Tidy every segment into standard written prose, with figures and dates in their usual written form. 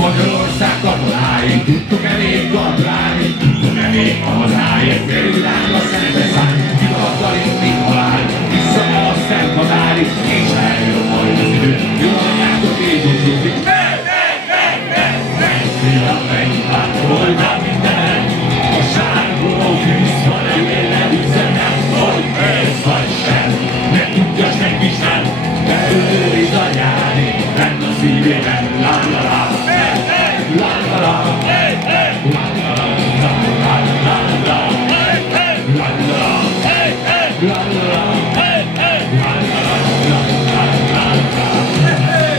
Magyarország katonái, tudtuk-e még kaplálni, tudtuk-e még a hazáért, félvilágba szembe szállni, kitartalink, mint halál, vissza a szent határig, és eljön majd az idő, jól anyátok így úgy húzik. Szia, mennyit voltál minden, a sárgó fűz van előre üzenem, hogy ez vagy sem, ne tudja senki sem, de őrizd anyáni, benne a szívében, la-la-la. La la la, hey hey, la la la, la la la, la la la, hey hey, la la la, hey hey, la la la, la la la, hey hey.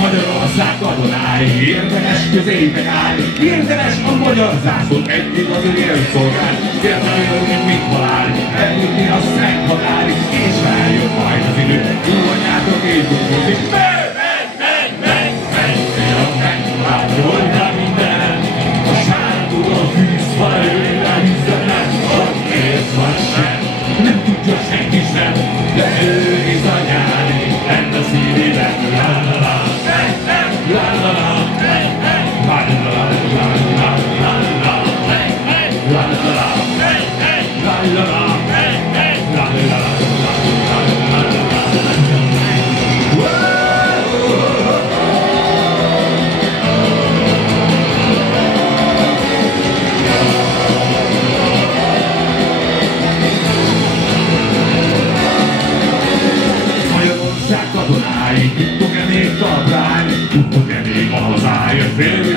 Magyarország katonái, érdemes középen állni, érdemes a magyar zászlót egy igazi élt szolgálni, érdemes, mint mit halálni, eljutni a szent határig, és eljön majd az idő, jó anyátok így gondolni. Voltál minden, a sárgó fűz van előre üzenet, hogy érsz vagy sem, nem tudja senki sem, de őrizd anyáni, benne a szívében, la-la-la. La la la, hey hey, la la la, la la la la, hey hey, la la la, hey hey, la la la, hey hey, la la la, la la la. Magyarország katonái, tudtok-e még kaplálni, tudtok-e még a hazáért félni?